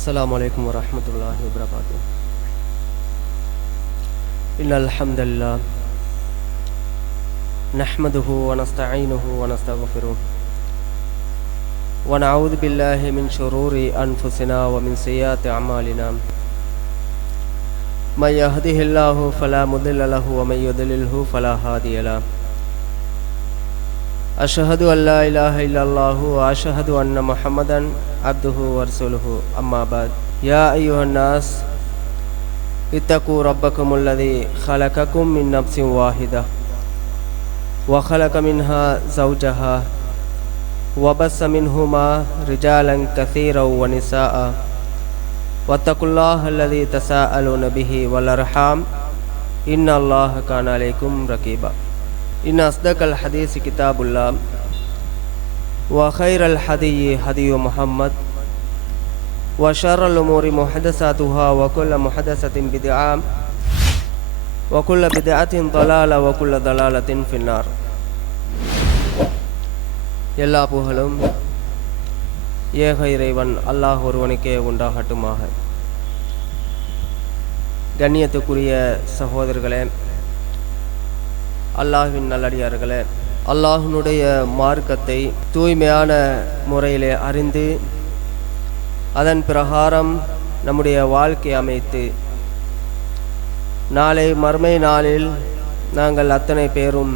السلام عليكم ورحمة الله وبركاته. إن الحمد لله نحمده ونستعينه ونستغفره ونعوذ بالله من شرور أنفسنا ومن سيئات أعمالنا. من يهده الله فلا مضل له ومن يضلله فلا هادي له. أشهد أن لا إله إلا الله وأشهد أن محمدا عبده ورسوله. أما بعد، يا أيها الناس اتقوا ربكم الذي خلقكم من نفس واحدة وخلق منها زوجها وبث منهما رجالا كثيرا ونساء واتقوا الله الذي تساءلون به والأرحام إن الله كان عليكم رقيبا. إن أصدق الحديث كتاب الله وخير الهدي هدي محمد وشر الأمور محدثاتها وكل محدثة بدعة وكل بدعة ضلالة وكل ضلالة في النار. எல்லா புகழும் ஏக இறைவன் அல்லாஹ் ஒருவனுக்கே உண்டாகட்டுமாக. கண்ணியத்துக்குரிய சகோதரர்களே, அல்லாஹ்வின் நல்லடியார்களே, அல்லாஹ்வினுடைய மார்க்கத்தை தூய்மையான முறையிலே அறிந்து அதன் பிரகாரம் நம்முடைய வாழ்க்கை அமைத்து நாளை மறுமை நாளில் நாங்கள் அத்தனை பேரும்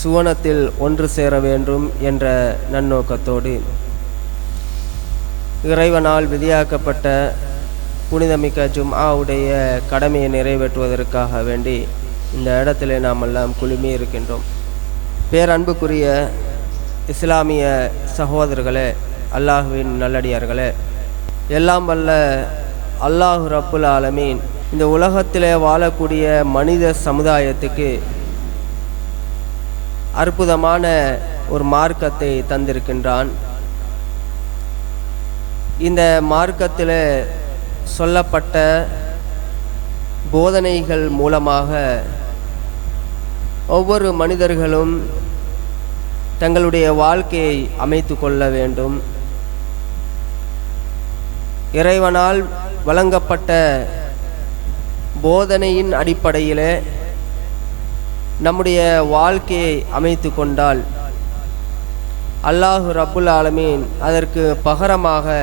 சுவனத்தில் ஒன்று சேர வேண்டும் என்ற நன்னோக்கத்தோடு இறைவனால் விதியாக்கப்பட்ட புனிதமிக்க ஜும்ஆவுடைய கடமையை நிறைவேற்றுவதற்காக வேண்டி இந்த இடத்துல நாம் எல்லாம் குழுமி இருக்கின்றோம். பேரன்புக்குரிய இஸ்லாமிய சகோதரர்களே, அல்லாஹுவின் நல்லடியார்களே, எல்லாம் வல்ல அல்லாஹு ரப்புல் ஆலமீன் இந்த உலகத்திலே வாழக்கூடிய மனித சமுதாயத்துக்கு அற்புதமான ஒரு மார்க்கத்தை தந்திருக்கின்றான். இந்த மார்க்கத்தில் சொல்லப்பட்ட போதனைகள் மூலமாக ஒவ்வொரு மனிதர்களும் தங்களுடைய வாழ்க்கையை அமைத்து கொள்ள வேண்டும். இறைவனால் வழங்கப்பட்ட போதனையின் அடிப்படையிலே நம்முடைய வாழ்க்கையை அமைத்து கொண்டால் அல்லாஹு ரப்புல் ஆலமீன் அதற்கு பகரமாக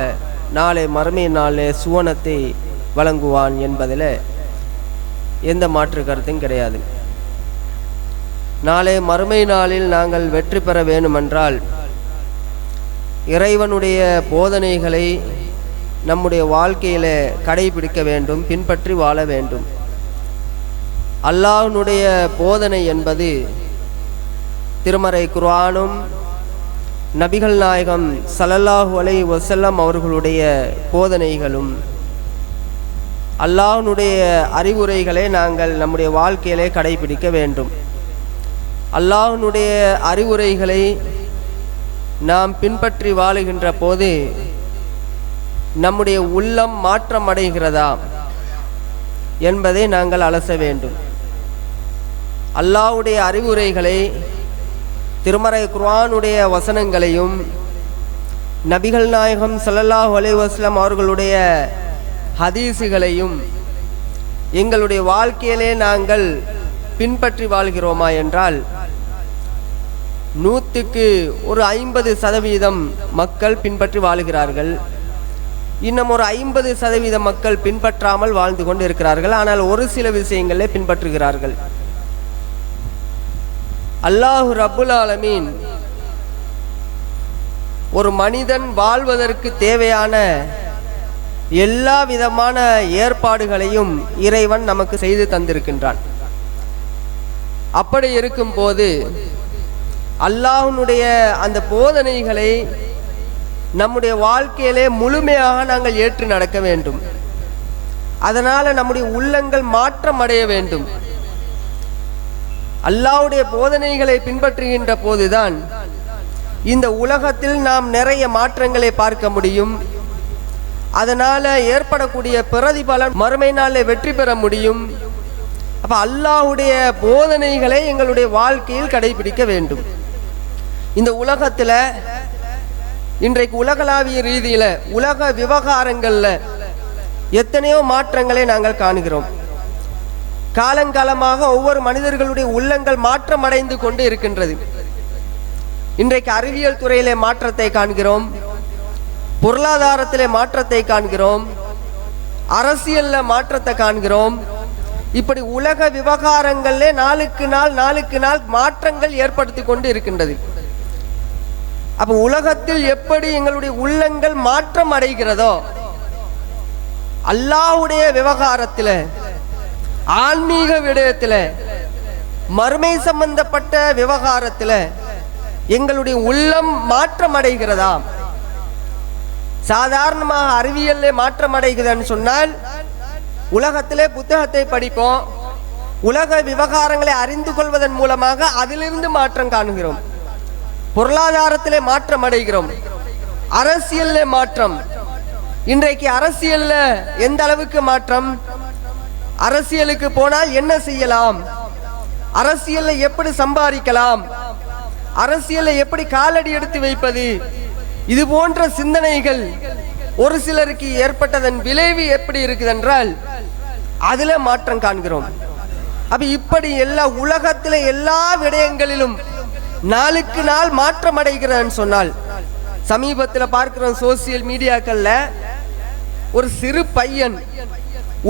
நாளை மறுமை நாளே சுவனத்தை வழங்குவான் என்பதில் எந்த மாற்று கருத்தும் கிடையாது. நாளை மறுமை நாளில் நாங்கள் வெற்றி பெற வேண்டுமென்றால் இறைவனுடைய போதனைகளை நம்முடைய வாழ்க்கையில் கடைபிடிக்க வேண்டும், பின்பற்றி வாழ வேண்டும். அல்லாஹ்வுடைய போதனை என்பது திருமறை குர்ஆனும் நபிகள் நாயகம் ஸல்லல்லாஹு அலைஹி வஸல்லம் அவர்களுடைய போதனைகளும் அல்லாஹ்வுடைய அறிவுரைகளை நாங்கள் நம்முடைய வாழ்க்கையிலே கடைபிடிக்க வேண்டும். அல்லாஹ்வுடைய அறிவுரைகளை நாம் பின்பற்றி வாழுகின்ற போது நம்முடைய உள்ளம் மாற்றம் அடைகிறதா என்பதை நாங்கள் அலச வேண்டும். அல்லாஹ்வுடைய அறிவுரைகளை, திருமறை குர்ஆனுடைய வசனங்களையும் நபிகள் நாயகம் ஸல்லல்லாஹு அலைஹி வஸல்லம் அவர்களுடைய ஹதீஸுகளையும் எங்களுடைய வாழ்க்கையிலே நாங்கள் பின்பற்றி வாழ்கிறோமா என்றால் 100க்கு 50% மக்கள் பின்பற்றி வாழுகிறார்கள். இன்னும் ஒரு 50% மக்கள் பின்பற்றாமல் வாழ்ந்து கொண்டு இருக்கிறார்கள். ஆனால் ஒரு சில விஷயங்களே பின்பற்றுகிறார்கள். அல்லாஹு ரப்புல் ஆலமீன் ஒரு மனிதன் வாழ்வதற்கு தேவையான எல்லா விதமான ஏற்பாடுகளையும் இறைவன் நமக்கு செய்து தந்திருக்கின்றான். அப்படி இருக்கும் போது அல்லாஹ்வுடைய அந்த போதனைகளை நம்முடைய வாழ்க்கையிலே முழுமையாக நாங்கள் ஏற்று நடக்க வேண்டும். அதனால நம்முடைய உள்ளங்கள் மாற்றம் அடைய வேண்டும். அல்லாஹ்வுடைய போதனைகளை பின்பற்றுகின்ற போதுதான் இந்த உலகத்தில் நாம் நிறைய மாற்றங்களை பார்க்க முடியும். அதனால ஏற்படக்கூடிய பிரதிபலன் மறுமை நாளில் வெற்றி பெற முடியும். அப்ப அல்லாஹ்வுடைய போதனைகளை எங்களுடைய வாழ்க்கையில் கடைபிடிக்க வேண்டும். இந்த உலகத்தில் இன்றைக்கு உலகளாவிய ரீதியில உலக விவகாரங்கள்ல எத்தனையோ மாற்றங்களை நாங்கள் காணுகிறோம். காலங்காலமாக ஒவ்வொரு மனிதர்களுடைய உள்ளங்கள் மாற்றம் அடைந்து கொண்டு இருக்கின்றது. இன்றைக்கு அறிவியல் துறையிலே மாற்றத்தை காண்கிறோம், பொருளாதாரத்திலே மாற்றத்தை காண்கிறோம், அரசியல்ல மாற்றத்தை காண்கிறோம். இப்படி உலக விவகாரங்களிலே நாளுக்கு நாள் மாற்றங்கள் ஏற்படுத்தி கொண்டு இருக்கின்றது. அப்ப உலகத்தில் எப்படி எங்களுடைய உள்ளங்கள் மாற்றம் அடைகிறதோ, அல்லாஹ்வுடைய விவகாரத்தில, ஆன்மீக விடயத்தில, மறுமை சம்பந்தப்பட்ட விவகாரத்தில எங்களுடைய உள்ளம் மாற்றம் அடைகிறதா? சாதாரணமாக அறிவியல்ல மாற்றம் அடைகிறதுன்னு சொன்னால், உலகத்திலே புத்தகத்தை படிப்போம், உலக விவகாரங்களை அறிந்து கொள்வதன் மூலமாக அதிலிருந்து மாற்றம் காணுகிறோம். பொருளாதாரத்திலே மாற்றம் அடைகிறோம், அரசியல்ல மாற்றம். இன்றைக்கு அரசியல்ல எந்த அளவுக்கு மாற்றம்? அரசியலுக்கு போனால் என்ன செய்யலாம், அரசியல்ல எப்படி சம்பாதிக்கலாம், அரசியல்ல எப்படி காலடி எடுத்து வைப்பது, இது போன்ற சிந்தனைகள் ஒரு சிலருக்கு ஏற்பட்டதன் விளைவு எப்படி இருக்குது என்றால் அதுல மாற்றம் காண்கிறோம். அப்ப இப்படி எல்லா உலகத்தில எல்லா விடயங்களிலும் நாளுக்கு நாள் மாற்றம் அடைகிறன்னு சொன்னால், சமீபத்தில் பார்க்கிறோம் சோசியல் மீடியாக்கள்ல ஒரு சிறு பையன்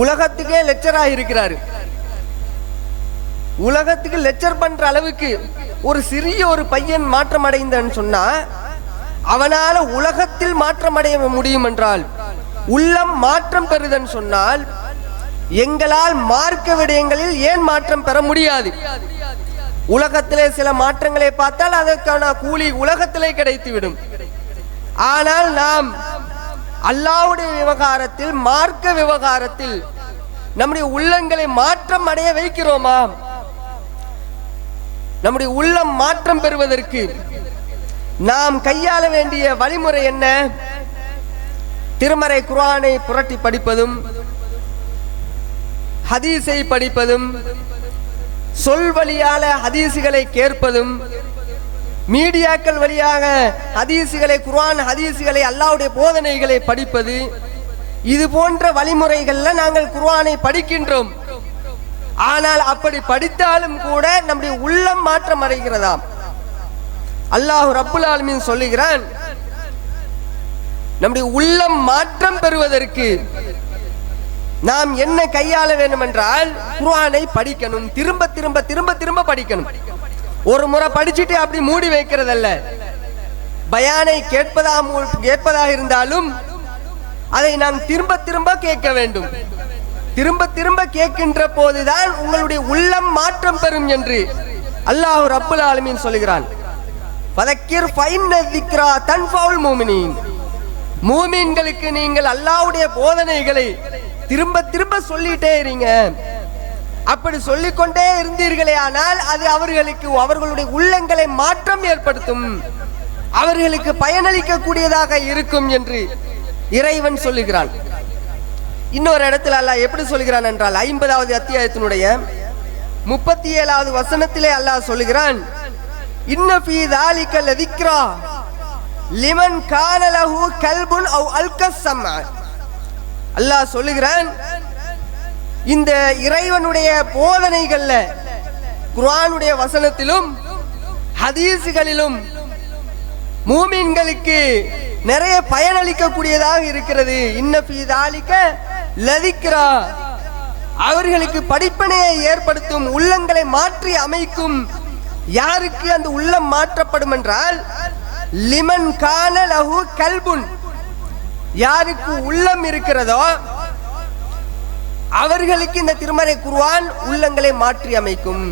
உலகத்துக்கே லெக்சரா இருக்கிறாரு. உலகத்துக்கு லெக்சர் பண்ற அளவுக்கு ஒரு சிறிய ஒரு பையன் மாற்றம் அடைந்தன்னு சொன்னா, அவனால உலகத்தில் மாற்றம் அடைய முடியும் என்றால், உள்ளம் மாற்றம் பெறுதன்னு சொன்னால், எங்களால் மார்க்க விடயங்களில் ஏன் மாற்றம் பெற முடியாது? உலகத்திலே சில மாற்றங்களை பார்த்தால் அதற்கான கூலி உலகத்திலே கிடைத்துவிடும். ஆனால் நாம் அல்லாஹ்வுடைய விவகாரத்தில், மார்க்க விவகாரத்தில் நம்முடைய உள்ளங்களை மாற்றம் அடைய வைக்கிறோமா? நம்முடைய உள்ளம் மாற்றம் பெறுவதற்கு நாம் கையாள வேண்டிய வழிமுறை என்ன? திருமறை குர்ஆனை புரட்டி படிப்பதும், ஹதீஸை படிப்பதும், சொல் வழியால ஹதீசுகளை கேட்பதும், மீடியாக்கள் வழியாக ஹதீசுகளை, குர்ஆன் ஹதீசுகளை, அல்லாஹ்வுடைய போதனைகளை படிப்பது, இது போன்ற வழிமுறைகள்ல நாங்கள் குர்ஆனை படிக்கின்றோம். ஆனால் அப்படி படித்தாலும் கூட நம்முடைய உள்ளம் மாற்றம் அடைகிறதாம். அல்லாஹ் ரப்புல் ஆலமீன் சொல்லுகிறான், நம்முடைய உள்ளம் மாற்றம் பெறுவதற்கு நாம் என்ன கையாள வேண்டும் என்றால், குர்ஆனை படிக்கணும், திரும்ப திரும்ப திரும்ப திரும்ப படிக்கணும். ஒரு முறை படிச்சுட்டு அப்படி மூடி வைக்கிறதல்ல. பயானை கேட்பதாக இருந்தாலும் அதை நாம் திரும்ப திரும்ப கேட்க வேண்டும். திரும்ப திரும்ப கேட்கின்ற போதுதான் உங்களுடைய உள்ளம் மாற்றம் பெறும் என்று அல்லாஹ் ரப்புல் ஆலமீன் சொல்கிறான். ஃபதக்கிர் ஃபைன்ன ذிக்ரா தன்ஃபவுல் முஃமினீன். மூமின்களுக்கு நீங்கள் அல்லாஹ்வுடைய போதனைகளை திரும்ப திரும்ப சொல்லிட்டே இருங்க. அப்படி சொல்லிக்கொண்டே இருந்தீர்களே ஆனால் அது அவர்களுடைய உள்ளங்களை மாற்றம் ஏற்படுத்தும், அவர்களுக்கு பயனளிக்க கூடியதாக இருக்கும் என்று இறைவன் சொல்லுகிறான். இன்னொரு இடத்துல அல்லாஹ் எப்படி சொல்கிறான் என்றால், 50வது அத்தியாயத்தினுடைய 37வது வசனத்திலே அல்லாஹ் சொல்லுகிறான், இன்ன ஃபீ ذالிக லذிக்ரா லிமன் கான லஹு கல்புன் அவ் அல்கஸ்ஸம. அல்லாஹ் சொல்லுகிறான், இந்த இறைவனுடைய போதனைகள்ல, குர்ஆனுடைய வசனத்திலும் ஹதீஸ்களிலும் மூமின்களுக்கு நிறைய பயனளிக்க கூடியதாக இருக்கிறது. இன்ன ஃபீ ذالிக லذிக்ரா, அவர்களுக்கு படிப்பினையை ஏற்படுத்தும், உள்ளங்களை மாற்றி அமைக்கும். யாருக்கு அந்த உள்ளம் மாற்றப்படும் என்றால், லிமன் கான லஹு கல்புன், யாருக்கு உள்ளம் இருக்கிறதோ அவர்களுக்கு இந்த திருமறை குர்ஆன் உள்ளங்களை மாற்றி அமைக்கும்,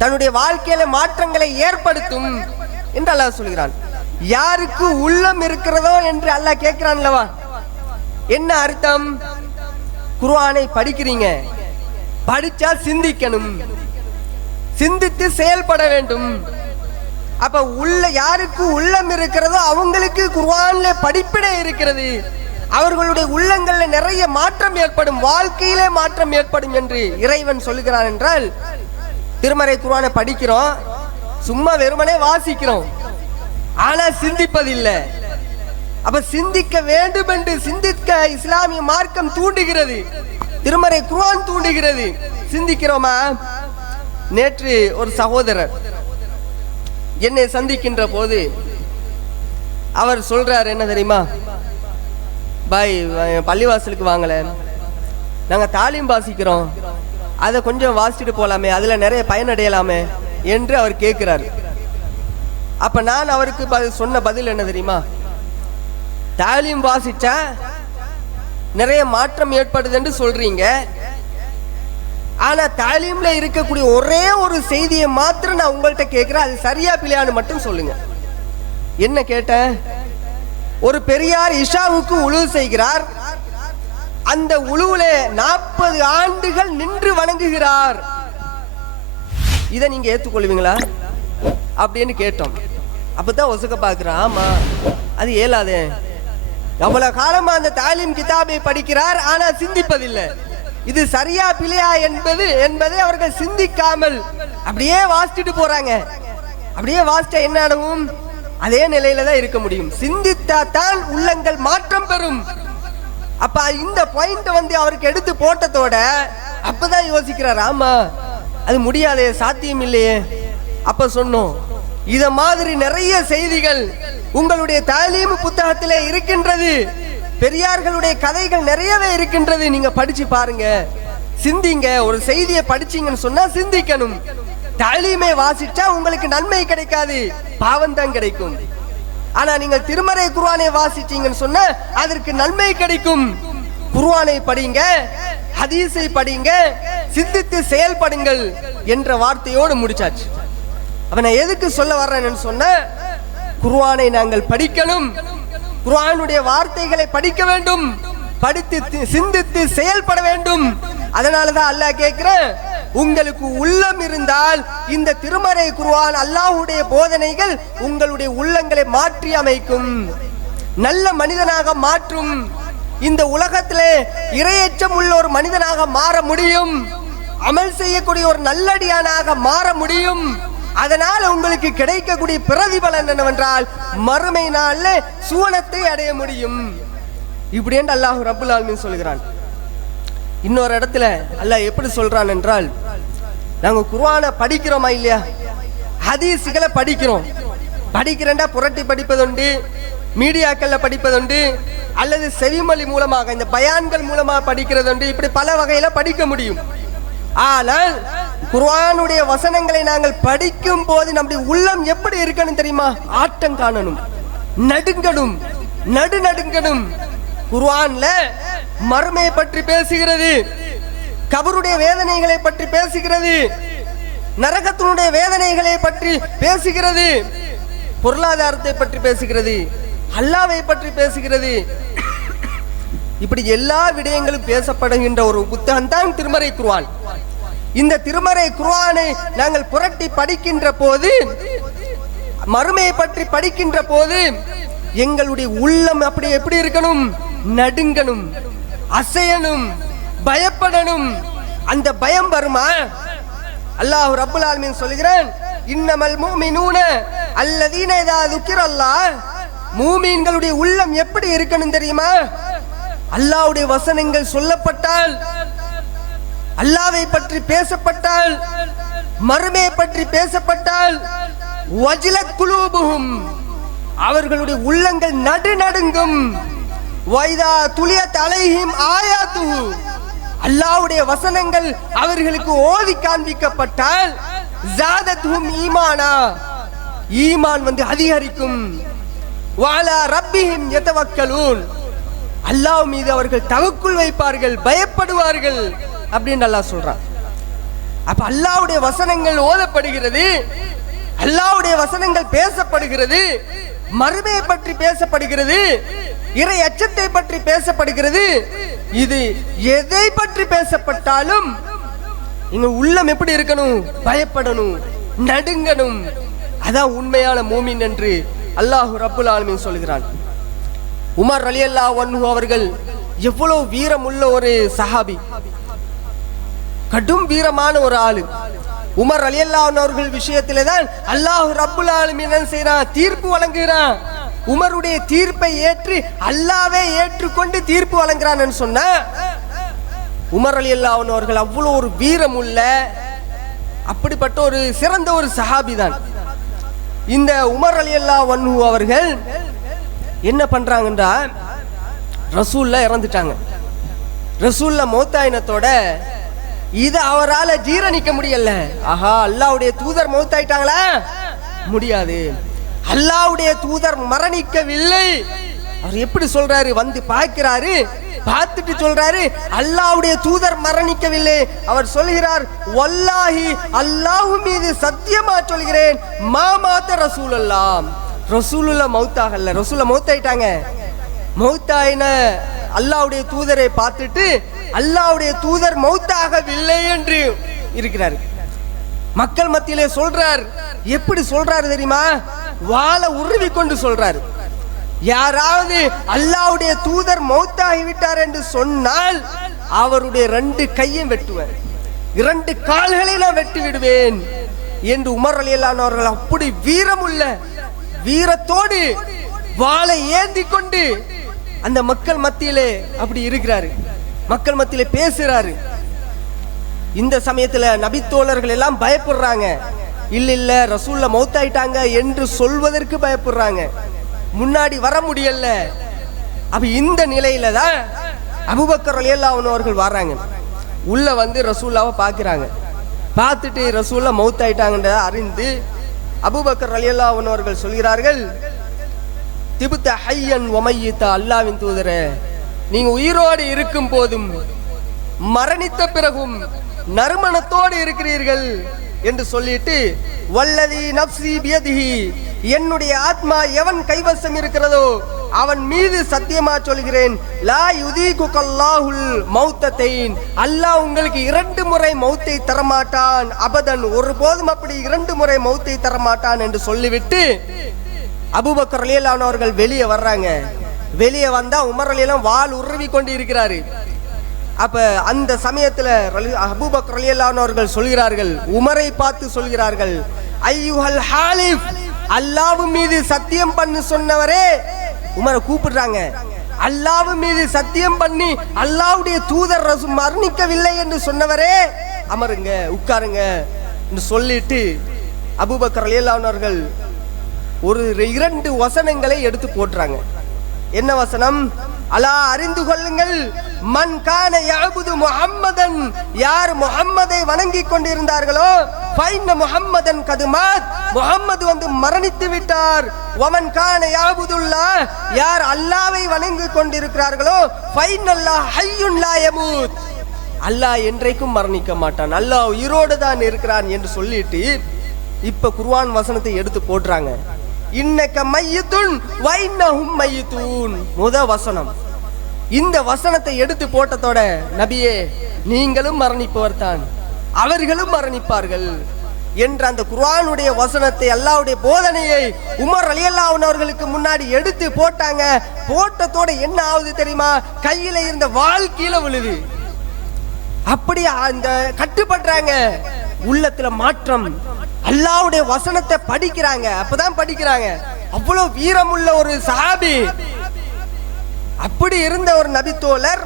தன்னுடைய வாழ்க்கையில மாற்றங்களை ஏற்படுத்தும் என்று அல்லாஹ் சொல்கிறான். யாருக்கு உள்ளம் இருக்கிறதோ என்று அல்லாஹ் கேட்கிறான்லவா, என்ன அர்த்தம்? குர்ஆனை படிக்கிறீங்க, படிச்சா சிந்திக்கணும், சிந்தித்து செயல்பட வேண்டும். அப்ப யாருக்கு உள்ளம் இருக்கிறதோ அவங்களுக்கு குர்ஆன்ல படிப்பினை இருக்கிறது, அவர்களுடைய உள்ளங்கள்ல நிறைய மாற்றம் ஏற்படும், வாழ்க்கையிலே மாற்றம் ஏற்படும் என்று இறைவன் சொல்லுகிறான். என்றால் திருமறை குர்ஆனை படிக்கிறோம், சும்மா வெறுமனே வாசிக்கிறோம், ஆனா சிந்திப்பதில்லை, அப்ப சிந்திக்க வேண்டும் என்று சிந்திக்க இஸ்லாமிய மார்க்கம் தூண்டுகிறது, திருமறை குர்ஆன் தூண்டுகிறது. சிந்திக்கிறோமா? நேற்று ஒரு சகோதரர் என்னை சந்திக்கின்ற போது அவர் சொல்றார், என்ன தெரியுமா பாய், பள்ளிவாசலுக்கு வாங்கல, நாங்க தாலீம் வாசிக்கிறோம், அதை கொஞ்சம் வாசிச்சுட்டு போலாமே, அதுல நிறைய பயனடையலாமே என்று அவர் கேட்கிறார். அப்ப நான் அவருக்கு சொன்ன பதில் என்ன தெரியுமா? தாலீம் வாசிச்சா நிறைய மாற்றம் ஏற்படுது என்று சொல்றீங்க, ஆனா தாலீம்ல இருக்கக்கூடிய ஒரே ஒரு செய்தியை மாத்திரம் நான் உங்கள்கிட்ட கேட்கிறேன், அது சரியா பிள்ளையான்னு மட்டும் சொல்லுங்க. என்ன கேட்டேன்? ஒரு பெரியார் இஷாவுக்கு உழுவு செய்கிறார், அந்த உழுவுல 40 ஆண்டுகள் நின்று வணங்குகிறார், இதை நீங்க ஏத்துக்கொள்வீங்களா அப்படின்னு கேட்டோம். அப்பதான் ஒசுக்க பாக்குறான், ஆமா அது இயலாதே, எவ்வளவு காலமா அந்த தாலீம் கிதாபை படிக்கிறார், ஆனா சிந்திப்பதில்லை, இது சரியா பிழையா என்பதை அவர்கள் சிந்திக்காமல் அப்படியே வாசிச்சுட்டு போறாங்க. அப்படியே வாசிச்சா என்ன ஆகும்? அதே நிலையில தான் இருக்க முடியும். சிந்தித்தா தான் உள்ளங்கள் மாற்றம் பெறும். அப்ப இந்த பாயிண்ட் அவருக்கு எடுத்து போட்டதோட அப்பதான் யோசிக்கிறார், ஆமா அது முடியாதே, சாத்தியம் இல்லையே. அப்ப சொன்னோம், இத மாதிரி நிறைய செய்திகள் உங்களுடைய தாலீம் புத்தகத்திலே இருக்கின்றது, பெரியார்களுடைய கதைகள் நிறையவே இருக்கின்றது, நீங்க படிச்சு பாருங்க, சிந்திங்க. ஒரு செய்தியை படிச்சீங்கன்னு சொன்னா சிந்திக்கணும். தாலீமை வாசிச்சா உங்களுக்கு நன்மை கிடைக்காது, பாவம் தான் கிடைக்கும். ஆனா நீங்க திருமறை குர்ஆனை வாசிச்சீங்கன்னு சொன்னா அதற்கு நன்மை கிடைக்கும். குர்ஆனை படிங்க, ஹதீஸை படிங்க, சிந்தித்து செயல்படுங்கள் என்ற வார்த்தையோடு முடிச்சாச்சு. அப்ப நான் எதுக்கு சொல்ல வர்றேன்னு சொன்ன, குர்ஆனை நாங்கள் படிக்கணும், குர்ஆனுடைய வார்த்தைகளை படிக்க வேண்டும், படித்து சிந்தித்து செயல்பட வேண்டும். அதனாலதான் அல்லாஹ் கேட்கிறேன், உங்களுக்கு உள்ளம் இருந்தால் இந்த திருமறை குர்ஆன் அல்லாஹ்வுடைய போதனைகள் உங்களுடைய உள்ளங்களை மாற்றி அமைக்கும், நல்ல மனிதனாக மாற்றும். இந்த உலகத்திலே இறையச்சம் உள்ள ஒரு மனிதனாக மாற முடியும், அமல் செய்யக்கூடிய ஒரு நல்லடியானாக மாற முடியும். அதனால உங்களுக்கு கிடைக்கக்கூடிய பிரதிபலன் என்னவென்றால் மறுமை நாள்ல சுவனத்தை அடைய முடியும். இப்படி என்று அல்லாஹ் ரப்புல் ஆலமீன் சொல்கிறான். இன்னொரு இடத்துல அல்லாஹ் எப்படி சொல்றான் என்றால், நாங்க குர்ஆனை படிக்கிறோமா இல்லையா, ஹதீஸ்களை படிக்கிறோம், படிக்கிறேன்டா புரட்டி படிப்பதுண்டு, மீடியாக்கள்ல படிப்பதுண்டு, அல்லது செவிமொழி மூலமாக இந்த பயான்கள் மூலமாக படிக்கிறதுண்டு, இப்படி பல வகையில படிக்க முடியும். ஆனால் குர்ஆனுடைய வசனங்களை நாங்கள் படிக்கும் போது நம்முடைய உள்ளம் எப்படி இருக்கணும் தெரியுமா? ஆட்டம் காணணும், நடுங்கணும், நடுநடுங்கணும். குர்ஆன்ல மறுமையை பற்றி பேசுகிறது, கபருடைய வேதனைகளை பற்றி பேசுகிறது, நரகத்தினுடைய வேதனைகளை பற்றி பேசுகிறது, பொருளாதாரத்தை பற்றி பேசுகிறது, அல்லாஹ்வை பற்றி பேசுகிறது. இப்படி எல்லா விடயங்களும் பேசப்படுகின்ற ஒரு புத்தகம் தான் திருமறை குர்ஆன். இந்த திருமறை குர்ஆனை நாங்கள் புரட்டி படிக்கின்ற போது, மறுமையை பற்றி படிக்கின்ற போது எங்களுடைய உள்ளம் அப்படி எப்படி இருக்கணும்? நடுங்கணும், அசையணும், பயப்படணும். அந்த பயம் வருமா? அல்லாஹ் ரப்புல் ஆலமீன் சொல்கிறான், இன்னமல் முஃமினூன அல்லதீன இதா ذுக்கிரல்லாஹ். மூமின்களுடைய உள்ளம் எப்படி இருக்கணும் தெரியுமா? அல்லாஹ்வுடைய வசனங்கள் சொல்லப்பட்டால், அல்லாஹ்வை பற்றி பேசப்பட்டால், மறுமையை பற்றி பேசப்பட்டால், வஜிலத் குலூபுஹும், அவர்களுடைய உள்ளங்கள் நடுநடுங்கும். வைதா துலியத் அலைஹிம் ஆயாத்துஹு, அல்லாஹ்வுடைய வசனங்கள் அவர்களுக்கு ஓதி காண்பிக்கப்பட்டால், ஜாதத்துஹும் ஈமானா, ஈமான் அதிகரிக்கும். வஅலா ரப்பிஹிம் யதவக்கலூன், அல்லாஹ் மீது அவர்கள் தவக்குல் வைப்பார்கள், பயப்படுவார்கள் அப்படின்னு அல்லாஹ் சொல்றான். அப்ப அல்லாஹ்வுடைய வசனங்கள் ஓதப்படுகிறது, அல்லாஹ்வுடைய வசனங்கள் பேசப்படுகிறது, மறுமையை பற்றி பேசப்படுகிறது, இறை அச்சத்தை பற்றி பேசப்படுகிறது. இது எதை பற்றி பேசப்பட்டாலும் இங்க உள்ளம் எப்படி இருக்கணும்? பயப்படணும், நடுங்கணும். அதான் உண்மையான மூமின் என்று அல்லாஹ் ரப்புல் ஆலமீன் சொல்கிறான். உமர் ரலியல்லாஹு அன்ஹு அவர்கள் எவ்வளவு வீரமுள்ள ஒரு சஹாபி, கடும் வீரமான ஒரு ஆளு. உமர் ரலியல்லாஹு அன்ஹு அவர்கள் விஷயத்திலே தான் அல்லாஹ் ரப்புல் ஆலமீன் என்ன செய்றான்? தீர்ப்பு வழங்குகிறான். உமருடைய தீர்ப்பை ஏற்று அல்லாவே ஏற்றுக்கொண்டு தீர்ப்பு வழங்குறான்னு சொன்ன உமர் ரலியல்லாஹு அன்ஹு அவர்கள் அவ்வளவு ஒரு வீரம் உள்ள அப்படிப்பட்ட ஒரு சிறந்த ஒரு சஹாபி தான். இந்த உமர் ரலியல்லாஹு அன்ஹு அவர்கள் என்ன பண்றாங்கன்றா, ரசூல்ல இறந்துட்டாங்க. ரசூல்ல மௌத்தாயினத்தோட இது அவரால் ஜீரணிக்க முடியல. ஆஹா, அல்லாஹ்வுடைய தூதர் மௌத்தாயிட்டாங்களா? முடியாது. அல்லாஹ்வுடைய தூதர் மரணிக்கவில்லை. அவர் எப்படி சொல்றாரு? வந்து பார்க்கிறாரு, பார்த்துட்டு சொல்றாரு அல்லாஹ்வுடைய தூதர் மரணிக்கவில்லை. அவர் சொல்கிறார், வல்லாஹி அல்லாஹ் மீது சத்தியமா சொல்கிறேன், மாமாத்த ரசூலுல்லாஹ், ரசூலுல்லாஹ் மௌத்தாகல. ரசூலுல்லாஹ் மௌத்தாயிட்டாங்க. மௌத்தாயின அல்லாஹ்வுடைய தூதரை பார்த்துட்டு அல்லாஹ்வுடைய தூதர் மௌத்தாகவில்லை என்று இருக்கிறார். மக்கள் மத்தியிலே சொல்றார். எப்படி சொல்றாரு தெரியுமா? வாளை உருவி கொண்டு சொல்றாரு. யாராவது அல்லாஹ்வுடைய தூதர் மௌத்தாகி விட்டார் என்று சொன்னால் அவருடைய 2 கையும் வெட்டுவேன், 2 கால்களை நான் வெட்டி விடுவேன் என்று உமர் ரலியல்லாஹு அன்ஹு அவர்கள் அப்படி வீரமுள்ள வீரத்தோடு வாளை ஏந்தி கொண்டு அந்த மக்கள் மத்தியிலே அப்படி இருக்கிறாரு. மக்கள் மத்தியிலே பேசுறாரு. இந்த சமயத்துல நபி தோழர்கள் எல்லாம் பயப்படுறாங்க. இல்ல இல்ல ரசூல்ல மௌத்தாயிட்டாங்க என்று சொல்வதற்கு பயப்படுறாங்க. முன்னாடி வர முடியல. அப்ப இந்த நிலையில தான் அபூபக்கர் ரலியல்லாஹு அன்ஹு அவர்கள் வராங்க. உள்ள வந்து ரசூல்லாவை பார்க்கிறாங்க. பார்த்துட்டு ரசூல்லா மௌத்தாயிட்டாங்கன்ற அறிந்து அபூபக்கர் ரலியல்லாஹு அன்ஹு அவர்கள் சொல்கிறார்கள், திபுத்த ஹய்யன் வமையித்தா, அல்லாஹ்வின் தூதரே, நீங்க உயிரோடு இருக்கும் போதும் மரணித்த பிறகும் நறுமணத்தோடு இருக்கிறீர்கள் என்று சொல்லிட்டு, வல்லதி நப்சி பியதிஹி, என்னுடைய ஆத்மா எவன் கைவசம் இருக்கிறதோ அவன் மீது சத்தியமா சொல்கிறேன், லா யுதீகுகல்லாஹுல் மௌத்தத்தைன், அல்லாஹ் உங்களுக்கு 2 முறை மௌத்தை தரமாட்டான், அபதன், ஒருபோதும் அப்படி 2 முறை மௌத்தை தரமாட்டான் என்று சொல்லிவிட்டு அபூபக்கர் ரலியல்லாஹு அன்ஹு அவர்கள் வெளியே வர்றாங்க. வெளியே வந்தா உமர் ரலியல்லாஹு வாள் உருவி கொண்டு இருக்கிறாரு. அப்ப அந்த சமயத்துல அபூபக்கர் ரலியல்லாஹு அன்ஹு அவர்கள் சொல்கிறார்கள், உமரை பார்த்து சொல்கிறார்கள், ஐயுஹல் ஹாலிஃப், அல்லாஹ் மீது சத்தியம் பண்ணு சொன்னவரே. உமரை கூப்பிடுறாங்க. அல்லாஹ் மீது சத்தியம் பண்ணி அல்லாஹ்வுடைய தூதர் மரணிக்கவில்லை என்று சொன்னவரே, அமருங்க, உட்காருங்க என்று சொல்லிட்டு அபூபக்கர் ரலியல்லாஹு அன்ஹு அவர்கள் ஒரு 2 வசனங்களை எடுத்து போட்டுறாங்க. என்ன வசனம்? அலா, அறிந்து கொள்ளுங்கள், மன் கான யஅபுது முஹம்மதன், யார் முஹம்மதை வணங்கி கொண்டிருந்தார்களோ, ஃபைன்ன முஹம்மதன் கதுமாத், முஹம்மது வந்து மரணித்து விட்டார். வமன் கான யஅபுதுல்லாஹ், யார் அல்லாஹ்வை வணங்கி கொண்டிருக்கிறார்களோ, ஃபைனல்லாஹ் ஹய்யுன் லா யமூத், அல்லாஹ் என்றைக்கும் மரணிக்க மாட்டான், அல்லாஹ் உயிரோடு தான் இருக்கிறான் என்று சொல்லிட்டு இப்ப குர்ஆன் வசனத்தை எடுத்து போடுறாங்க. இன்னக மையித்துன் வ இன்னஹும் மையித்தூன், முத வசனம். இந்த வசனத்தை எடுத்து போட்டதோட, நபியே நீங்களும் மரணிப்பவர் தான், அவர்களும் மரணிப்பார்கள் என்ற அந்த குர்ஆனுடைய வசனத்தை, அல்லாஹ்வுடைய போதனையை உமர் ரலியல்லாஹு அன்ஹு அவர்களுக்கு முன்னாடி எடுத்து போட்டாங்க. போட்டதோட என்ன ஆகுது தெரியுமா? கையில இருந்த வாள் கீழே விழுது. அப்படி அந்த கட்டுப்படுறாங்க. உள்ளத்துல மாற்றம். அல்லாஹ்வுடைய வசனத்தை படிக்கிறாங்க. அப்பதான் படிக்கிறாங்க. அவ்வளவு வீரமுள்ள ஒரு சஹாபி. அப்படி இருந்த ஒரு நபி தோழர்,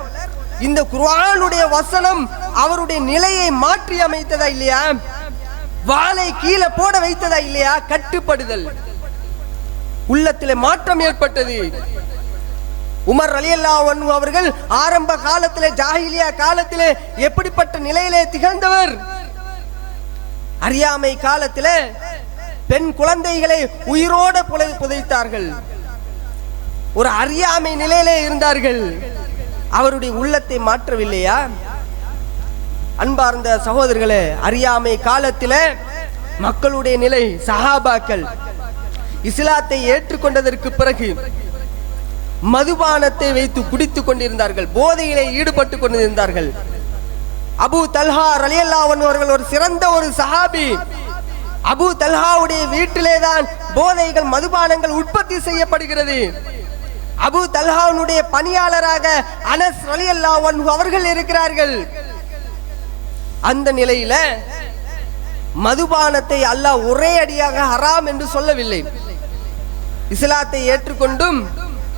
இந்த குர்ஆனுடைய வசனம் அவருடைய நிலையை மாற்றி அமைத்ததா இல்லையா? வாளை கீழே போட வைத்ததா இல்லையா? கட்டுப்படுதல். உள்ளத்திலே மாற்றம் ஏற்பட்டது. உமர் ரலியல்லாஹு அன்ஹு அவர்கள் ஆரம்ப காலத்திலே, ஜாஹிலியா காலத்திலே எப்படிப்பட்ட நிலையிலே திகழ்ந்தவர்? அறியாமை காலத்திலே பெண் குழந்தைகளை உயிரோட புதைத்தார்கள். ஒரு அறியாமை நிலையிலே இருந்தார்கள். அவருடைய உள்ளத்தை மாற்றவில்லையா? அன்பார்ந்த சகோதரர்களே, அறியாமை காலத்திலே மக்களுடைய நிலை, சஹாபாக்கள் இஸ்லாத்தை ஏற்றுக்கொண்டதற்கு பிறகு மதுபானத்தை வைத்து குடித்துக் கொண்டிருந்தார்கள், போதையிலே ஈடுபட்டு கொண்டிருந்தார்கள். அபூ தல்ஹா ரலியல்லாஹு அன்ஹு அவர்கள் ஒரு சிறந்த ஒரு சஹாபி. அபூ தல்ஹாவுடைய வீட்டிலே தான் போதைகள், மதுபானங்கள் உற்பத்தி செய்யப்படுகிறது. அபூ தல்ஹாவுடைய பணியாளராக அனஸ் ரலியல்லாஹு அன்ஹு அவர்கள் இருக்கிறார்கள். அந்த நிலையில மதுபானத்தை அல்லாஹ் ஒரே அடியாக ஹராம் என்று சொல்லவில்லை. இஸ்லாத்தை ஏற்றுக்கொண்டும்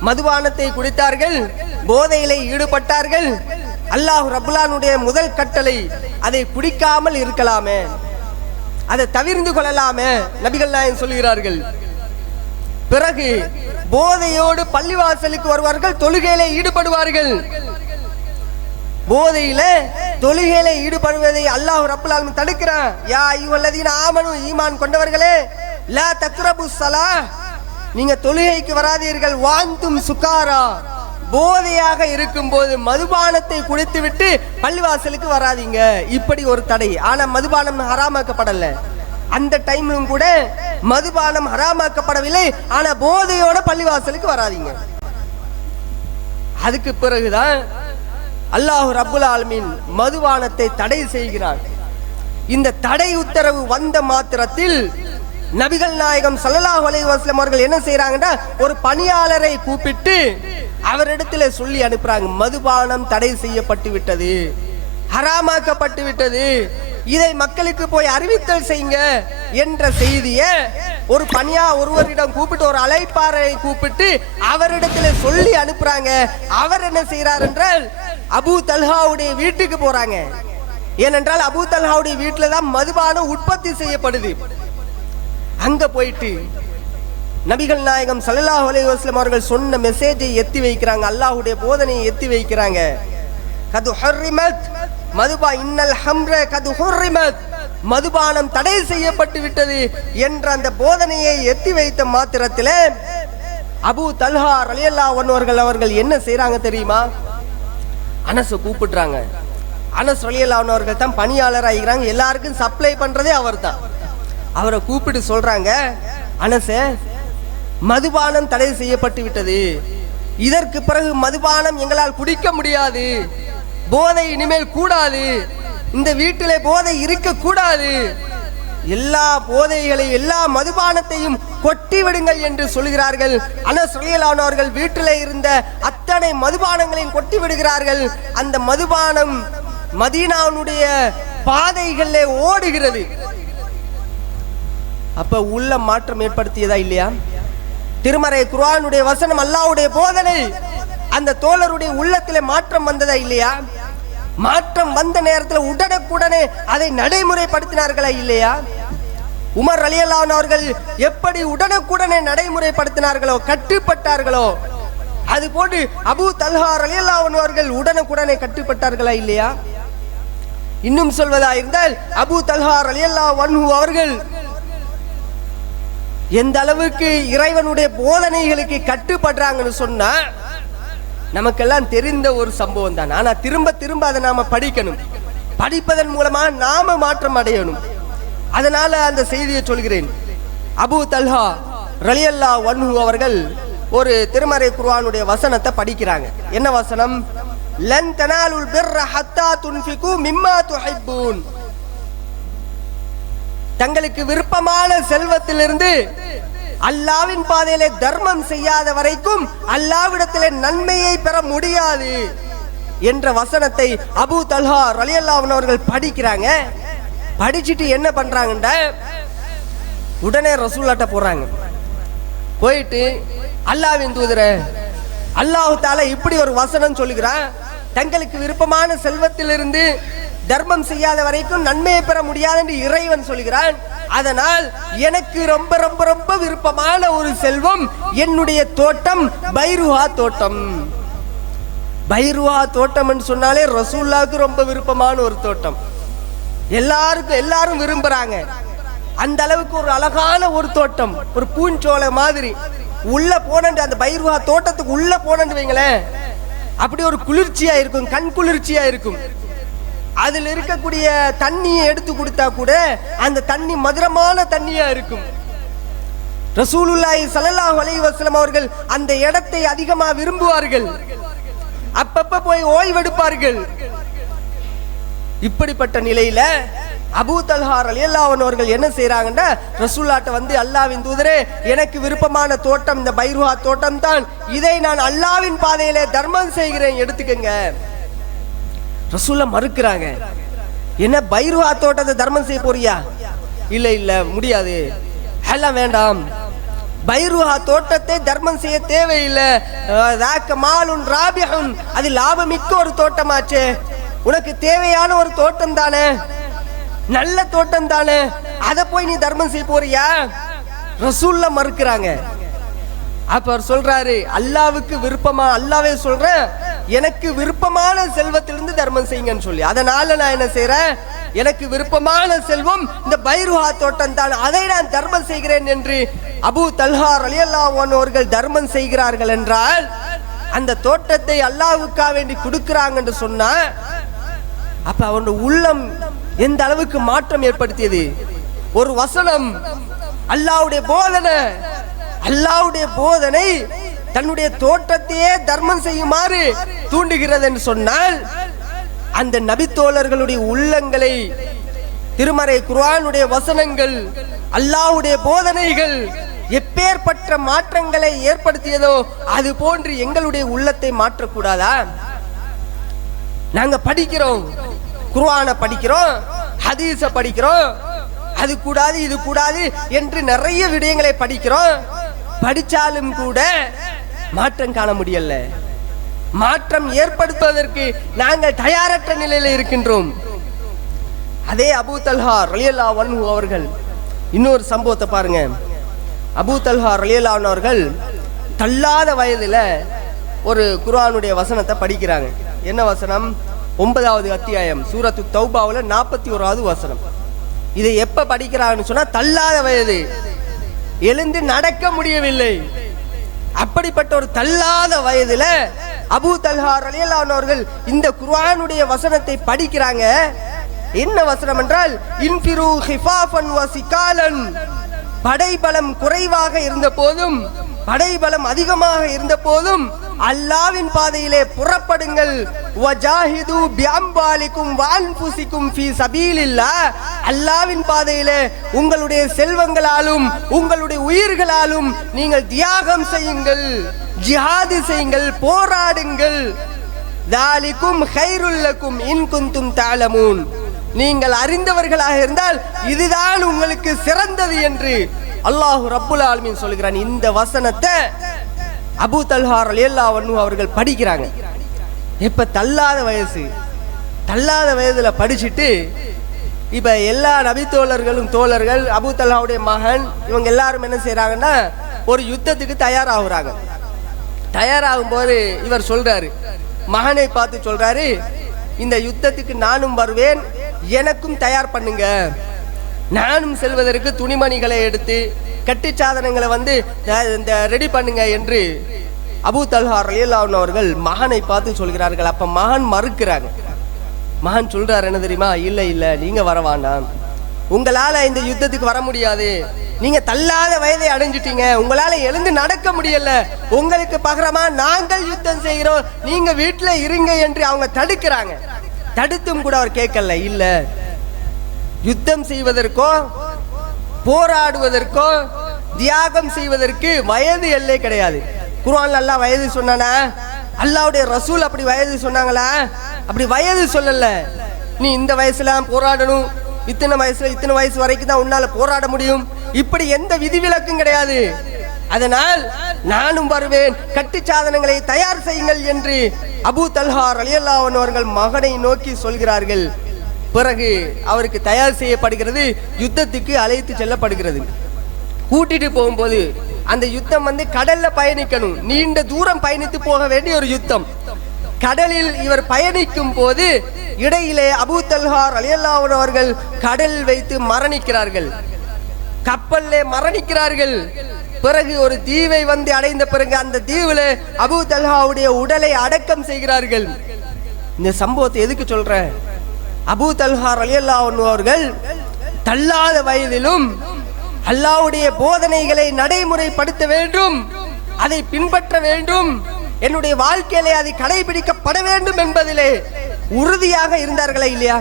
மதுபானத்தை குடித்தார்கள், போதையிலே ஈடுபட்டார்கள். அல்லாஹ் ரப்புல்லானுடைய முதல் கட்டளை அதை குடிக்காமல் இருக்கலாமே, அதை தவிர்ந்து கொள்ளலாமே நபிகள் நாயகம் சொல்கிறார்கள். பிறகு போதையோடு பள்ளிவாசலுக்கு வருவார்கள், தொழுகையிலே ஈடுபடுவார்கள். போதையில தொழுகையில ஈடுபடுவதை அல்லாஹ் ரப்புல் ஆலமீன் தடுக்கிறான். யா அய்யுஹல்லதீன ஆமனு, ஈமான் கொண்டவர்களே, லா தக்ரபுஸ் ஸலாஹ், நீங்க தொழுகைக்கு வராதீர்கள். வாந்தும் சுகாரா, போதையாக இருக்கும்போது மதுபானத்தை குடித்துவிட்டு பள்ளிவாசலுக்கு வராதீங்க. இப்படி ஒரு தடை. ஆனா மதுபானம் ஹராமாக்கப்படல. அந்த டைம்லும் கூட மதுபானம் ஹராமாக்கப்படவில்லை. ஆனா போதையோட பள்ளிவாசலுக்கு வராதீங்க. அதுக்கு பிறகுதான் அல்லாஹ் ரப்புல் ஆலமீன் மதுபானத்தை தடை செய்கிறான். இந்த தடை உத்தரவு வந்த மாத்திரத்தில் நபிகள் நாயகம் ஸல்லல்லாஹு அலைஹி வஸல்லம் அவர்கள் என்ன செய்யறாங்கன்னா, ஒரு பணியாளரை கூப்பிட்டு அவரிடத்துல சொல்லி அனுப்புறாங்க, மதுபானம் தடை செய்யப்பட்டு விட்டது, ஹராமாக்கப்பட்டு விட்டது, இதை மக்களுக்கு போய் அறிவித்தல் செய்யுங்க என்ற செய்தியை ஒருவரிடம் கூப்பிட்டு, ஒரு அழைப்பாரை கூப்பிட்டு அவரிடத்துல சொல்லி அனுப்புறாங்க. அவர் என்ன செய்யறார் என்றால் அபூ தல்ஹாவுடைய வீட்டுக்கு போறாங்க. ஏனென்றால் அபூ தல்ஹாவுடைய வீட்டுல தான் மதுபானம் உற்பத்தி செய்யப்படுது. அங்க போயிட்டு நபிகள் நாயகம் ஸல்லல்லாஹு அலைஹி வஸல்லம் அவர்கள் சொன்ன மெசேஜை எத்தி வைக்கிறாங்க, அல்லாஹ்வுடைய போதனையை எத்தி வைக்கிறாங்க. கது ஹர்ரிமத் மதுபா இன்னல் ஹம்ர கது ஹர்ரிமத், மதுபானம் தடை செய்யப்பட்டு விட்டது என்ற அந்த போதனையை எத்தி வைத்த மாத்திரத்தில் அபூ தல்ஹா ரலியல்லாஹு அன்ஹு அவர்கள் என்ன செய்யறாங்க தெரியுமா? அனஸை கூப்பிடுறாங்க. அனஸ் ரலியல்லாஹு அன்ஹு அவர்கள் தான் பணியாளர் ஆகிறாங்க, எல்லாருக்கும் சப்ளை பண்றதே அவர் தான். அவரை கூப்பிட்டு சொல்றாங்க, அனஸே, மதுபானம் தடை செய்யப்பட்டு விட்டது, இதற்கு பிறகு மதுபானம் எங்களால் குடிக்க முடியாது, போதை இனிமேல் கூடாது, இந்த வீட்டிலே போதை இருக்க கூடாது, எல்லா போதைகளையும் எல்லா மதுபானத்தையும் கொட்டி விடுங்கள் என்று சொல்கிறார்கள். அனஸ் ரலியல்லாஹு அன்ஹு அவர்கள் வீட்டிலே இருந்த அத்தனை மதுபானங்களையும் கொட்டி விடுகிறார்கள். அந்த மதுபானம் மதீனாவுடைய பாதைகளிலே ஓடுகிறது. அப்ப உள்ள மாற்றம் ஏற்படுத்தியதா இல்லையா? திருமறை குர்ஆனுடைய வசனம், அல்லாஹ்வுடைய போதனை அந்த தோழருடைய உள்ளத்திலே மாற்றம் வந்ததா இல்லையா? மாற்றம் வந்த நேரத்தில் உடனுக்குடனே அதை நடைமுறைப்படுத்தினார்களா இல்லையா? உமர் ரலியல்லாஹு அன்ஹு அவர்கள் எப்படி உடனுக்குடனே நடைமுறைப்படுத்தினார்களோ, கட்டுப்பட்டார்களோ, அது போன்று அபூ தல்ஹா ரலியல்லாஹு அன்ஹு அவர்கள் உடனுக்குடனே கட்டுப்பட்டார்களா இல்லையா? இன்னும் சொல்வதா இருந்தால் அபூ தல்ஹா ரலியல்லாஹு அன்ஹு அவர்கள் எந்த அளவுக்கு இறைவனுடைய போதனைகளுக்கு கட்டுப்படுறாங்கன்னு சொன்னா நமக்கெல்லாம் தெரிந்த ஒரு சம்பவம் தான். ஆனா திரும்ப திரும்ப அதை நாம படிக்கணும். படிப்பதன் மூலமா நாம மாற்றம் அடையணும். அதனால அந்த செய்தியை சொல்கிறேன். அபூ தல்ஹா ரலியல்லாஹு அன்ஹு அவர்கள் ஒரு திருமறை குர்ஆனுடைய வசனத்தை படிக்கிறாங்க. என்ன வசனம்? லன் தனாலுல் பிர்ர ஹத்தா துன்ஃபிகு மிம்மா துஹிப்பூன், தங்களுக்கு விருப்பமான செல்வத்திலிருந்து அல்லாஹ்வின் பாதையிலே தர்மம் செய்யாத வரைக்கும் அல்லாஹ்விடத்திலே நன்மையை பெற முடியாது என்ற வசனத்தை அபூ தல்ஹா ரலியல்லாஹு அன்ஹு அவர்கள் படிக்கிறாங்க. படிச்சுட்டு என்ன பண்றாங்கண்டா, உடனே ரசூலுல்லாஹ்ட்ட போறாங்க. போயிட்டு, அல்லாஹ்வின் தூதரே, அல்லாஹ் தஆலா இப்படி ஒரு வசனம் சொல்லுகிறான், தங்களுக்கு விருப்பமான செல்வத்திலிருந்து தர்மம் செய்யாத வரைக்கும் நன்மையை பெற முடியாது என்று இறைவன் சொல்கிறான். அதனால் எனக்கு ரொம்ப ரொம்ப ரொம்ப விருப்பமான ஒரு செல்வம் என்னுடைய தோட்டம், பைருஹா தோட்டம். பைருஹா தோட்டம் என்று சொன்னாலே ரசூலுல்லாஹ்வுக்கு ரொம்ப விருப்பமான ஒரு தோட்டம். எல்லாரும் விரும்புறாங்க. அந்த அளவுக்கு ஒரு அழகான ஒரு தோட்டம், ஒரு பூஞ்சோலை மாதிரி. உள்ள போனண்டு அந்த பைருஹா தோட்டத்துக்கு உள்ள போனண்டு வைங்களேன், அப்படி ஒரு குளிர்ச்சியா இருக்கும், கண் குளிர்ச்சியா இருக்கும். அதில் இருக்கக்கூடிய தண்ணியை எடுத்து கொடுத்தா கூட அந்த தண்ணி மதுரமான தண்ணியா இருக்கும். ரசூலுல்லாஹி ஸல்லல்லாஹு அலைஹி வஸல்லம் அவர்கள் அந்த இடத்தை அதிகமா விரும்புவார்கள். அப்பப்ப போய் ஓய்வெடுப்பார்கள். இப்படிப்பட்ட நிலையில அபூ தல்ஹா ரலியல்லாஹு அன்ஹு அவர்கள் என்ன செய்யறாங்கன்னா, ரசூலுல்லாஹ்ட்ட வந்து, அல்லாஹ்வின் தூதரே, எனக்கு விருப்பமான தோட்டம் இந்த பைருஹா தோட்டம் தான், இதை நான் அல்லாஹ்வின் பாதையிலே தர்மம் செய்கிறேன், எடுத்துக்கங்க. ரசூலுல்லாஹ் மறுக்கிறாங்க. என்ன பைருஹா தோட்டத்தை தர்மம் செய்ய போறியா? இல்ல இல்ல முடியாது, எல்லாம் வேண்டாம், பைருஹா தோட்டத்தை தர்மம் செய்ய தேவையில்லை, அது லாபமிக்க ஒரு தோட்டமாச்சு, உனக்கு தேவையான ஒரு தோட்டம் தானே, நல்ல தோட்டம் தானே, அதை போய் நீ தர்மம் செய்ய போறியா? ரசூல்ல மறுக்கிறாங்க. அப்ப அவர் சொல்றாரு, அல்லாவுக்கு விருப்பமா, அல்லாவே சொல்ற எனக்கு விருப்பமான செல்வத்திலிருந்து தர்மம் செய்யுங்கன்னு சொல்லி, அதனால நான் என்ன செய்யறேன், எனக்கு விருப்பமான செல்வம் இந்த பைருஹா தோட்டம் தான், அதை நான் தர்மம் செய்கிறேன் என்று அபூ தல்ஹா ரலியல்லாஹு அன்ஹு அவர்கள் தர்மம் செய்கிறார்கள் என்றால், அந்த தோட்டத்தை அல்லாஹ்வுக்காக வேண்டி கொடுக்கிறாங்க என்று சொன்னா, அப்ப அவனுடைய உள்ளம் எந்த அளவுக்கு மாற்றம் ஏற்படுத்தியது. ஒரு வசனம், அல்லாஹ்வுடைய போதனை, அல்லாஹ்வுடைய போதனை தன்னுடைய தோட்டத்தையே தர்மம் செய்யுமாறு தூண்டுகிறது என்று சொன்னால், அந்த நபித்தோழர்களுடைய உள்ளங்களை திருமறை குர்ஆனுடைய வசனங்கள், அல்லாஹ்வுடைய போதனைகள் எப்பேற்பட்ட மாற்றங்களை ஏற்படுத்தியதோ அது போன்று எங்களுடைய உள்ளத்தை மாற்றக்கூடாதா? நாங்க படிக்கிறோம், குர்ஆனை படிக்கிறோம், ஹதீஸ படிக்கிறோம், அது கூடாது இது கூடாது என்று நிறைய விடயங்களை படிக்கிறோம். படிச்சாலும் கூட மாற்றம் காண முடியல. மாற்றம் ஏற்படுத்துவதற்கு நாங்கள் தயாரற்ற நிலையில இருக்கின்றோம். அதே அபூ தல்ஹா ரலியல்லாஹு அன்ஹு அவர்கள் இன்னொரு சம்பவத்தை பாருங்க. அபூ தல்ஹா ரலியல்லாஹு அன்ஹு அவர்கள் தள்ளாத வயதுல ஒரு குர்ஆனுடைய வசனத்தை படிக்கிறாங்க. என்ன வசனம்? 9வது அத்தியாயம் சூரத்து தௌபாவுல 41வது வசனம். இதை எப்ப படிக்கிறாங்கன்னு சொன்னா, தள்ளாத வயது, எழுந்து நடக்க முடியவில்லை, அப்படிப்பட்ட ஒரு தள்ளாத வயதுல அபூ தல்ஹா ரலியல்லாஹு அன்ஹு அவர்கள் இந்த குர்ஆனுடைய வசனத்தை படிக்கிறாங்க. என்ன வசனம் என்றால், இன்ஃபிரு ஹிஃபாஃபன் வ சிகாலன், படைபலம் குறைவாக இருந்த போதும் படைபலம் அதிகமாக இருந்த போதும் அல்லாஹ்வின் பாதையிலே புறப்படுங்கள், வஜாஹிது பிஅம்வாலிக்கும் வஅன்ஃபுசிக்கும் ஃபீ சபீலில்லாஹ், அல்லாஹ்வின் பாதையிலே உங்களுடைய செல்வங்களாலும் உங்களுடைய உயிர்களாலும் நீங்கள் தியாகம் செய்யுங்கள், ஜிஹாது செய்யுங்கள், போராடுங்கள். தாலிக்கும் கைருல் லக்கும் இன் குன்தும் தஅலமூன், நீங்கள் அறிந்தவர்களாக இருந்தால் இதுதான் உங்களுக்கு சிறந்தது என்று அல்லாஹ் ரப்புல் ஆலமீன் சொல்கிறான். இந்த வசனத்தை அபூ தல்ஹா ரலியல்லாஹு அன்ஹு அவர்கள் படிக்கிறாங்க. இப்ப தள்ளாத வயதுல படிச்சுட்டு, இப்ப எல்லா நபித்தோழர்களும் தோழர்கள், அபூ தல்ஹாவுடைய மகன், இவங்க எல்லாரும் என்ன செய்யறாங்கன்னா, ஒரு யுத்தத்துக்கு தயாராகுறாங்க. தயாராகும் போது இவர் சொல்றாரு, மகனை பார்த்து சொல்றாரு, இந்த யுத்தத்துக்கு நானும் வருவேன், எனக்கும் தயார் பண்ணுங்க, நானும் செல்வதற்கு துணிமணிகளை எடுத்து கட்டி சாதனங்களை வந்து ரெடி பண்ணுங்க என்று அபூ தல்ஹா ரலியல்லாஹு அன்ஹு அவர்கள் மகனை பார்த்து சொல்கிறார்கள். அப்ப மகன் மறுக்கிறாங்க. மகன் சொல்றாரு என்ன தெரியுமா, இல்ல நீங்க வர வேண்டாம், உங்களால இந்த யுத்தத்துக்கு வர முடியாது, நீங்க தள்ளாத வயதை அடைஞ்சிட்டீங்க, உங்களால எழுந்து நடக்க முடியல, உங்களுக்கு பகரமா நாங்கள் யுத்தம் செய்கிறோம், நீங்க வீட்டுல இருங்க என்று அவங்க தடுக்கிறாங்க. தடுத்தும் கூட அவர் கேட்கல. இல்ல, யுத்தம் செய்வதற்கோ போராடுவதற்கோ தியாகம் செய்வதற்கு வயது எல்லை கிடையாது. குர்ஆன்ல அல்லாஹ் வயது சொன்னானா? அல்லாஹ்வுடைய ரசூல் அப்படி வயது சொன்னாங்களா? அப்படி வயது சொல்லல. நீ இந்த வயசுல போராடணும், இத்தனை வயசு வரைக்கும் தான் உன்னால போராட முடியும், இப்படி எந்த விதிவிலக்கும் கிடையாது. அதனால் நானும் வருவேன், கட்டு சாதனங்களை தயார் செய்யுங்கள் என்று அபூ தல்ஹா ரலியல்லாஹு அன்ஹு அவர்கள் மகனை நோக்கி சொல்கிறார்கள். பிறகு அவருக்கு தயார் செய்யப்படுகிறது, யுத்தத்துக்கு அழைத்து செல்லப்படுகிறது. கூட்டிட்டு போகும்போது அந்த யுத்தம் வந்து கடல்ல பயணிக்கணும், நீண்ட தூரம் பயணித்து போக வேண்டிய ஒரு யுத்தம். கடலில் இவர் பயணிக்கும் போது இடையிலே அபூ தல்ஹா ரலியல்லாஹு அன்ஹு அவர்கள் கடலில் வைத்து மரணிக்கிறார்கள், கப்பல்லே மரணிக்கிறார்கள். பிறகு ஒரு தீவை வந்து அடைந்த பிறகு அந்த தீவிலே அபூ தல்ஹாவுடைய உடலை அடக்கம் செய்கிறார்கள். இந்த சம்பவத்தை எதுக்கு சொல்றேன்? அபூ தல்ஹா ரலியல்லாஹு அன்ஹு அவர்கள் தள்ளாத வயதிலும் அல்லாஹ்வுடைய போதனைகளை நடைமுறைப்படுத்த வேண்டும், அதை பின்பற்ற வேண்டும், என்னுடைய வாழ்க்கையிலே அதை கடைபிடிக்கப்பட வேண்டும் என்பதிலே உறுதியாக இருந்தார்களே இல்லையா?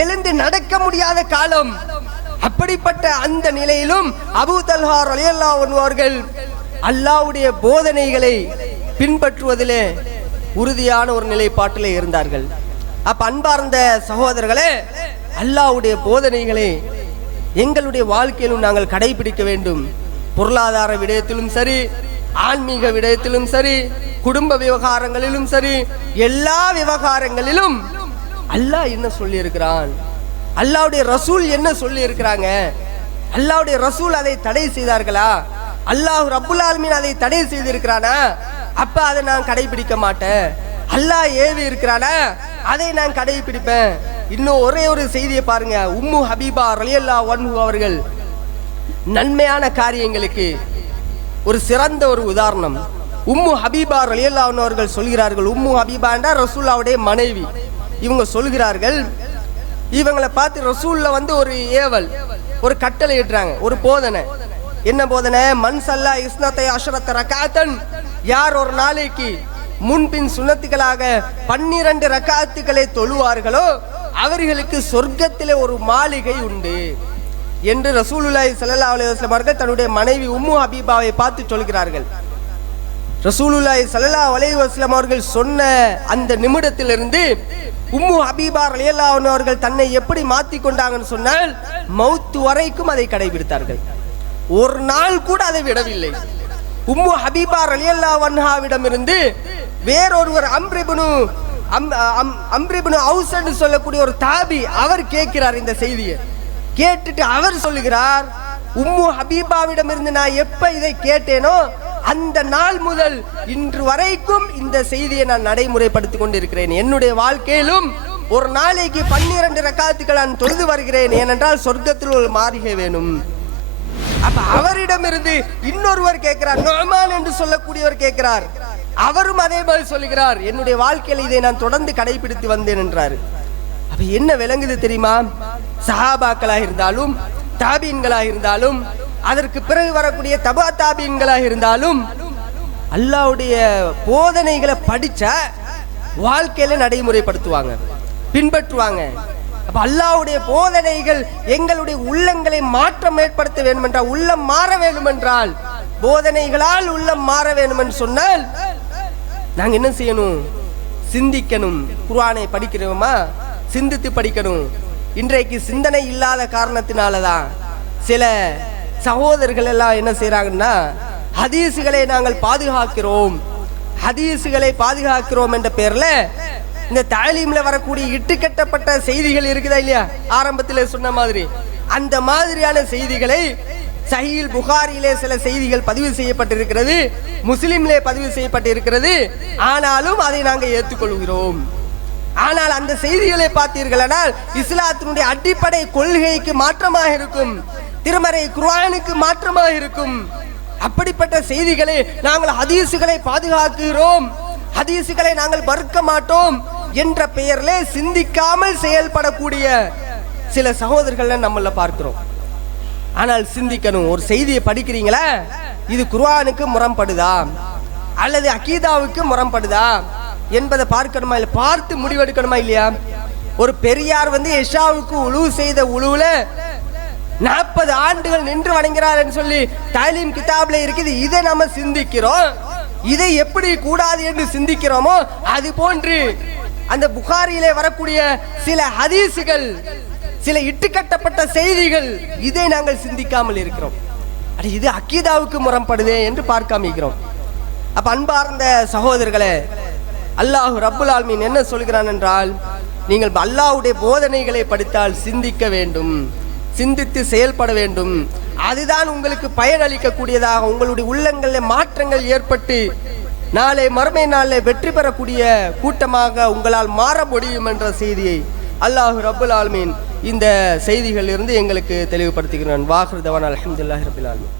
எழுந்து நடக்க முடியாத காலம். அப்படிப்பட்ட அந்த நிலையிலும் அபூ தல்ஹா ரலியல்லாஹு அன்ஹு அவர்கள் அல்லாஹ்வுடைய போதனைகளை பின்பற்றுவதிலே உறுதியான ஒரு நிலைப்பாட்டிலே இருந்தார்கள். அப்ப அன்பார்ந்த சகோதரர்களே, அல்லாஹ்வுடைய போதனைகளை எங்களுடைய வாழ்க்கையிலும் நாங்கள் கடைபிடிக்க வேண்டும். பொருளாதார விடயத்திலும் சரி, ஆன்மீக விடயத்திலும் சரி, குடும்ப விவகாரங்களிலும் சரி, எல்லா விவகாரங்களிலும் அல்லாஹ் என்ன சொல்லி இருக்கிறான், அல்லாஹ்வுடைய ரசூல் என்ன சொல்லி இருக்கிறாங்க, அல்லாஹ்வுடைய ரசூல் அதை தடை செய்தார்களா, அல்லாஹ் ரப்புல் ஆலமீன் அதை தடை செய்திருக்கிறானா, அப்ப அதை நான் கடைபிடிக்க மாட்டேன். அல்லாஹ் ஏவி இருக்கிறானா, அதை நான் கடைபிடிப்பேன். இன்னும் ஒரே ஒரு செய்தியை பாருங்க. உம்மு ஹபீபா ரலியல்லாஹு அன்ஹு அவர்கள் நன்மையான காரியங்களுக்கு ஒரு சிறந்த ஒரு உதாரணம். உம்மு ஹபீபா ரலியல்லாஹு அன்ஹு அவர்கள் சொல்கிறார்கள், உம்மு ஹபீபா என்றால் ரசூலுல்லாஹ்வுடைய மனைவி. இவங்க சொல்கிறார்கள், இவங்களை பார்த்து ரசூல்ல ஒரு ஏவல், ஒரு கட்டளை இடுறாங்க, ஒரு போதனை. என்ன போதனை? மன் சல்லா இஸ்னத்தை அஷரத்த ரகாத்தன், யார் ஒரு நாளைக்கு முன்பின் சுன்னத்துகளாக 12 ரகாத்துக்களை தொழுவார்களோ அவர்களுக்கு சொர்க்கத்திலே ஒரு மாளிகை உண்டு என்று ரசூலுல்லாஹி ஸல்லல்லாஹு அலைஹி வஸல்லம் அவர்கள் தன்னுடைய மனைவி உம்மு ஹபீபாவை பார்த்து சொல்கிறார்கள். ரசூலுல்லாஹி ஸல்லல்லாஹு அலைஹி வஸல்லம் அவர்கள் சொன்ன அந்த நிமிடத்திலிருந்து உம்மு ஹபீபா ரலியல்லாஹு அன்ஹா அவர்கள் தன்னை எப்படி மாற்றி கொண்டாங்கன்னு சொன்னால், மௌத் வரைக்கும் அதை கடைபிடித்தார்கள். ஒரு நாள் கூட அதை விடவில்லை. உம்மு ஹபீபா ரலியல்லாஹு அன்ஹாவிடம் இருந்து வேறொருவர் அம்ரிபுனு அவுஸ் என்று சொல்லக்கூடிய ஒரு தாபி, அவர் கேட்கிறார் இந்த செய்தியை. கேட்டுட்டு அவர் சொல்லுகிறார், உம்மு ஹபீபாவிடம் இருந்து நான் எப்ப இதை கேட்டேனோ அந்த நாள் முதல் இன்று வரைக்கும் இந்த செய்தியை நான் நடைமுறைப்படுத்தி கொண்டிருக்கிறேன். என்னுடைய வாழ்க்கையிலும் ஒரு நாளைக்கு 12 ரக்காத்துக்கள் நான் தொழுது வருகிறேன், ஏனென்றால் சொர்க்கத்தில் ஒரு மாளிகை வேணும். அப்ப அவரிடமிருந்து இன்னொருவர் கேட்கிறார், நுஅமான் என்று சொல்லக்கூடியவர் கேட்கிறார். அவரும் அதே மாதிரி சொல்லுகிறார், என்னுடைய வாழ்க்கையில் இதை நான் தொடர்ந்து கடைபிடித்து வந்தேன் என்றார். அப்ப என்ன விளங்குது தெரியுமா? சஹாபாக்களாக இருந்தாலும், தாபீன்களாக இருந்தாலும், அதற்கு பிறகு வரக்கூடிய தபா தாபீன்களாக இருந்தாலும், அல்லாஹ்வுடைய போதனைகளை படிச்சா வாழ்க்கையில நடைமுறைப்படுத்துவாங்க, பின்பற்றுவாங்க. அப்ப அல்லாஹ்வுடைய போதனைகள் எங்களுடைய உள்ளங்களை மாற்றம் ஏற்படுத்த வேண்டும் என்றால், உள்ளம் மாற வேண்டும் என்றால், போதனைகளால் உள்ளம் மாற வேண்டும் என்று சொன்னால் நாங்க என்ன செய்யணும்? சிந்திக்கணும். குர்ஆனை படிக்கிறோமா? சிந்தித்து படிக்கணும். இன்றைக்கு சிந்தனை இல்லாத காரணத்தினாலதான் சில சகோதரர்கள் எல்லாம் என்ன செய்யறாங்கன்னா, ஹதீசுகளை நாங்கள் பாதுகாக்கிறோம், ஹதீசுகளை பாதுகாக்கிறோம் என்ற பெயர்ல இந்த தாலீம்ல வரக்கூடிய இட்டுக்கட்டப்பட்ட செய்திகள் இருக்குதா இல்லையா, ஆரம்பத்தில் சொன்ன மாதிரி அந்த மாதிரியான செய்திகளை சஹீல் புகாரியிலே சில செய்திகள் பதிவு செய்யப்பட்டிருக்கிறது, முஸ்லிம்லே பதிவு செய்யப்பட்டிருக்கிறது. ஆனாலும் அதை நாங்கள் ஏற்றுக்கொள்கிறோம். ஆனால் அந்த செய்திகளை பார்த்தீர்களானால் இஸ்லாத்தினுடைய அடிப்படை கொள்கைக்கு மாற்றமாக இருக்கும், திருமறை குர்ஆனுக்கு மாற்றமாக இருக்கும். அப்படிப்பட்ட செய்திகளை நாங்கள் ஹதீசுகளை பாதுகாக்கிறோம், ஹதீசுகளை நாங்கள் மறுக்க மாட்டோம் என்ற பெயரிலே சிந்திக்காமல் செயல்படக்கூடிய சில சகோதரர்கள் நம்மள பார்க்கிறோம். ஆனால் சிந்திக்கணும். ஒரு செய்தியை படிக்கிறீங்களா, இது குர்ஆனுக்கு முரண்படுதா அல்லது அகீதாவுக்கு முரண்படுதா என்பதை பார்க்கணுமா, இல்லை பார்த்து முடிவெடுக்கணுமா இல்லையா? ஒரு பெரியார் எஷாவுக்கு உழு செய்த உழுவுல 40 ஆண்டுகள் நின்று வணங்குகிறார் என்று சொல்லி தாலீம் கிதாப்ல இருக்குது. இதை நம்ம சிந்திக்கிறோம், இதை எப்படி கூடாது என்று சிந்திக்கிறோமோ அது போன்று அந்த புகாரியிலே வரக்கூடிய சில ஹதீசுகள், சில இட்டுக்கட்டப்பட்ட செய்திகள், இதை நாங்கள் சிந்திக்காமல் இருக்கிறோம். இது அக்கீதாவுக்கு முரண்படுதே என்று பார்க்காமிக்கிறோம். அப்ப அன்பார்ந்த சகோதரர்களே, அல்லாஹ் ரப்புல் ஆலமீன் என்ன சொல்கிறான் என்றால், நீங்கள் அல்லாஹ்வுடைய போதனைகளை படித்தால் சிந்திக்க வேண்டும், சிந்தித்து செயல்பட வேண்டும். அதுதான் உங்களுக்கு பயனளிக்கக்கூடியதாக, உங்களுடைய உள்ளங்களில் மாற்றங்கள் ஏற்பட்டு நாளை மறுமை நாளில் வெற்றி பெறக்கூடிய கூட்டமாக உங்களால் மாற முடியும் என்ற செய்தியை அல்லாஹ் ரப்புல் ஆலமீன் இந்த செய்திகளிலிருந்து எங்களுக்கு தெளிவுபடுத்துகிறான். வாஹிர் தவானா அல்ஹம்துலில்லாஹி ரப்பில் ஆலமீன்.